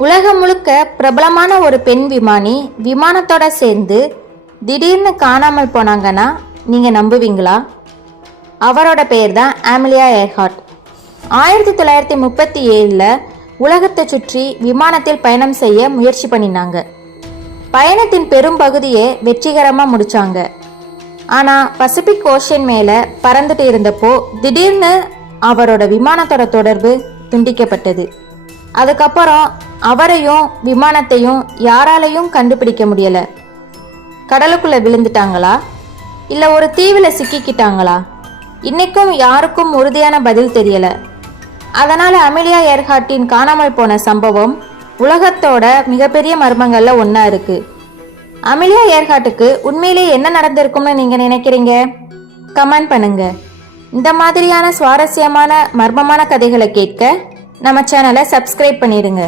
உலகம் முழுக்க பிரபலமான ஒரு பெண் விமானி விமானத்தோட சேர்ந்து திடீர்னு காணாமல் போனாங்கன்னா நீங்கள் நம்புவீங்களா? அவரோட பேர் தான் அமெலியா ஏர்ஹார்ட். 1937 உலகத்தை சுற்றி விமானத்தில் பயணம் செய்ய முயற்சி பண்ணினாங்க. பயணத்தின் பெரும் பகுதியை வெற்றிகரமாக முடித்தாங்க. ஆனால் பசிபிக் ஓஷன் மேலே பறந்துட்டு இருந்தப்போ திடீர்னு அவரோட விமானத்தோட தொடர்பு துண்டிக்கப்பட்டது. அதுக்கப்புறம் அவரையும் விமானத்தையும் யாராலையும் கண்டுபிடிக்க முடியலை. கடலுக்குள்ளே விழுந்துட்டாங்களா இல்லை ஒரு தீவில் சிக்கிக்கிட்டாங்களா? இன்னைக்கும் யாருக்கும் உறுதியான பதில் தெரியலை. அதனால் அமெலியா ஏர்ஹார்ட்டின் காணாமல் போன சம்பவம் உலகத்தோட மிகப்பெரிய மர்மங்களில் ஒன்றா இருக்குது. அமெலியா ஏர்ஹார்ட்டுக்கு உண்மையிலே என்ன நடந்திருக்கும்னு நீங்கள் நினைக்கிறீங்க? கமெண்ட் பண்ணுங்க. இந்த மாதிரியான சுவாரஸ்யமான மர்மமான கதைகளை கேட்க நம்ம சேனலை சப்ஸ்கிரைப் பண்ணிடுங்க.